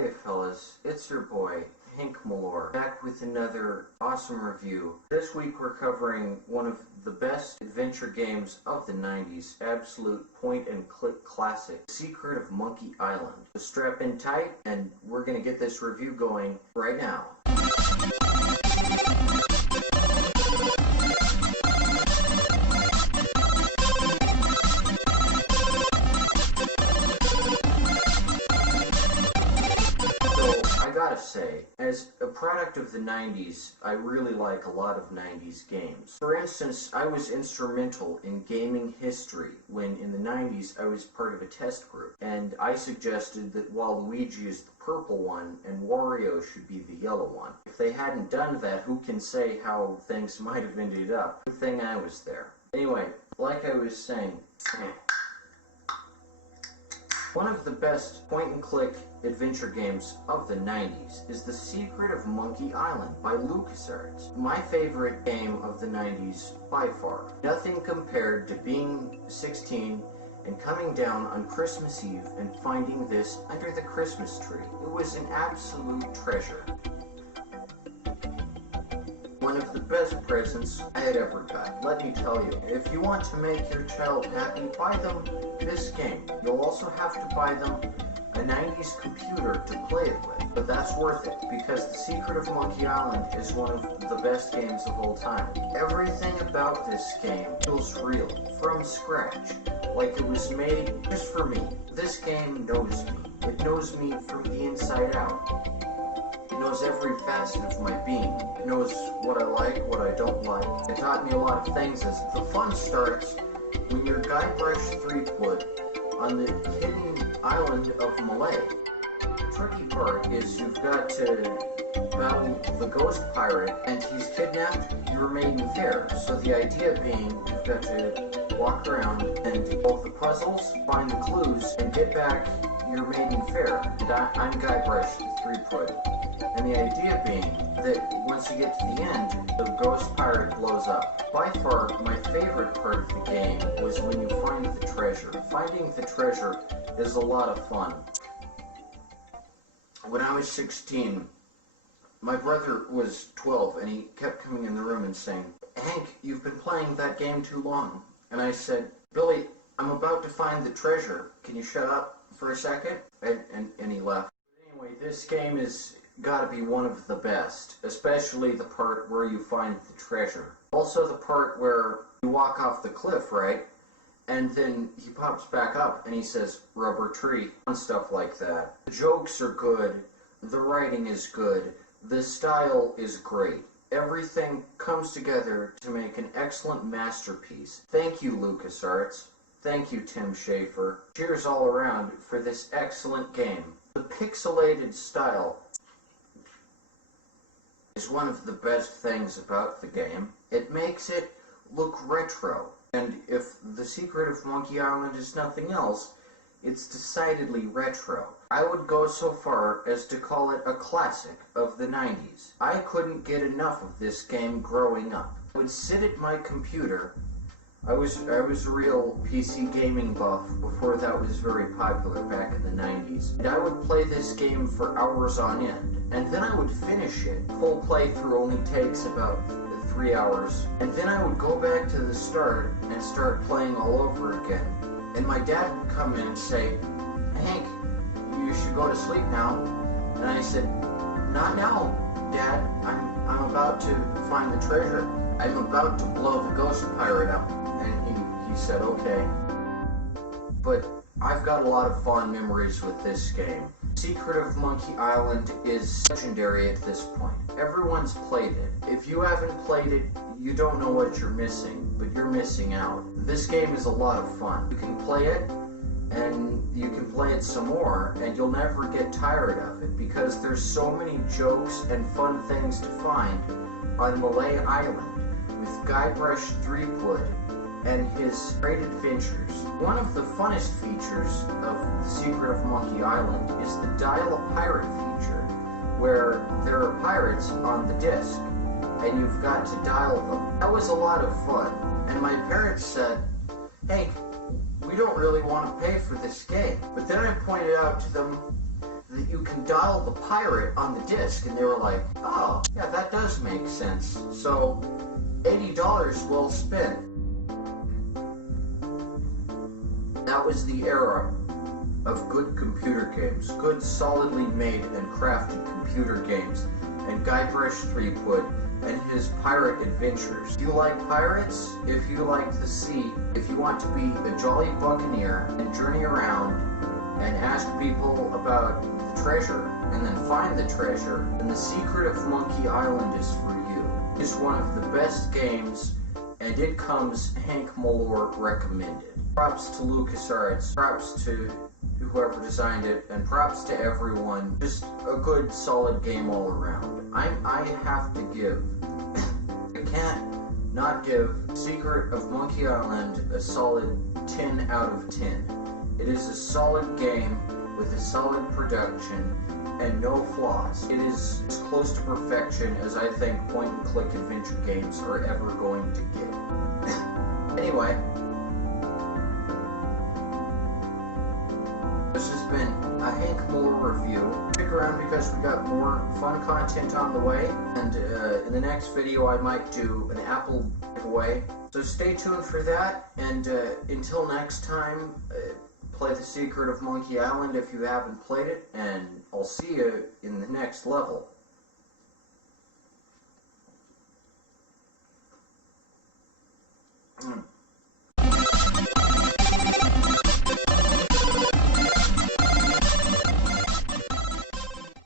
Hiya fellas, it's your boy, Hank Mellor, back with another awesome review. This week we're covering one of the best adventure games of the 90s, absolute point-and-click classic, Secret of Monkey Island. So strap in tight, and we're gonna get this review going right now. Say, as a product of the 90s, I really like a lot of 90s games. For instance, I was instrumental in gaming history when in the 90s I was part of a test group, and I suggested that Waluigi is the purple one and Wario should be the yellow one. If they hadn't done that, who can say how things might have ended up? Good thing I was there. Anyway, like I was saying, one of the best point-and-click adventure games of the 90s is The Secret of Monkey Island by LucasArts. My favorite game of the 90s by far. Nothing compared to being 16 and coming down on Christmas Eve and finding this under the Christmas tree. It was an absolute treasure. One of the best presents I had ever got. Let me tell you, if you want to make your child happy, buy them this game. You'll also have to buy them a 90s computer to play it with, but that's worth it because The Secret of Monkey Island is one of the best games of all time. Everything about this game feels real, from scratch, like it was made just for me. This game knows me. It knows me from the inside out. It knows every facet of my being. It knows what I like, what I don't like. It taught me a lot of things as the fun starts when you're Guybrush Threepwood on the hidden island of Mellor. The tricky part is you've got to battle the ghost pirate and he's kidnapped your maiden fair. So the idea being you've got to walk around and solve the puzzles, find the clues, and get back your maiden fair. And I'm Guybrush Threepwood. And the idea being that once you get to the end, the ghost pirate blows up. By far, my favorite part of the game was when you find the treasure. Finding the treasure is a lot of fun. When I was 16, my brother was 12, and he kept coming in the room and saying, "Hank, you've been playing that game too long." And I said, "Billy, I'm about to find the treasure. Can you shut up for a second?" And he left. Anyway, this game is gotta be one of the best, especially the part where you find the treasure. Also the part where you walk off the cliff, right? And then he pops back up and he says, "Rubber tree," and stuff like that. The jokes are good, the writing is good, the style is great. Everything comes together to make an excellent masterpiece. Thank you, LucasArts. Thank you, Tim Schafer. Cheers all around for this excellent game. The pixelated style is one of the best things about the game. It makes it look retro, and if The Secret of Monkey Island is nothing else, it's decidedly retro. I would go so far as to call it a classic of the 90s. I couldn't get enough of this game growing up. I would sit at my computer. I was a real PC gaming buff before that was very popular back in the 90s. And I would play this game for hours on end. And then I would finish it. Full playthrough only takes about 3 hours. And then I would go back to the start and start playing all over again. And my dad would come in and say, "Hank, you should go to sleep now." And I said, "Not now, Dad. I'm about to find the treasure. I'm about to blow the ghost pirate up." And he said, "Okay." But I've got a lot of fond memories with this game. Secret of Monkey Island is legendary at this point. Everyone's played it. If you haven't played it, you don't know what you're missing, but you're missing out. This game is a lot of fun. You can play it, and you can play it some more, and you'll never get tired of it, because there's so many jokes and fun things to find on Mellor Island with Guybrush Threepwood and his great adventures. One of the funnest features of The Secret of Monkey Island is the Dial a Pirate feature, where there are pirates on the disc, and you've got to dial them. That was a lot of fun, and my parents said, "Hey, we don't really want to pay for this game." But then I pointed out to them that you can dial the pirate on the disc, and they were like, oh, yeah, that does make sense. So, $80 well spent. That was the era of good computer games, good solidly made and crafted computer games, and Guybrush Threepwood and his pirate adventures. If you like pirates, if you like the sea, if you want to be a jolly buccaneer and journey around and ask people about the treasure and then find the treasure, then The Secret of Monkey Island is for you. It's one of the best games, and it comes Hank Mellor recommended. Props to LucasArts, props to whoever designed it, and props to everyone. Just a good, solid game all around. I have to give. I can't not give Secret of Monkey Island a solid 10 out of 10. It is a solid game with a solid production and no flaws. It is as close to perfection as I think point-and-click adventure games are ever going to get. Anyway, this has been a Hank Mellor review. Stick around because we got more fun content on the way, and in the next video I might do an Apple giveaway. So stay tuned for that, and until next time, play The Secret of Monkey Island if you haven't played it, and I'll see you in the next level.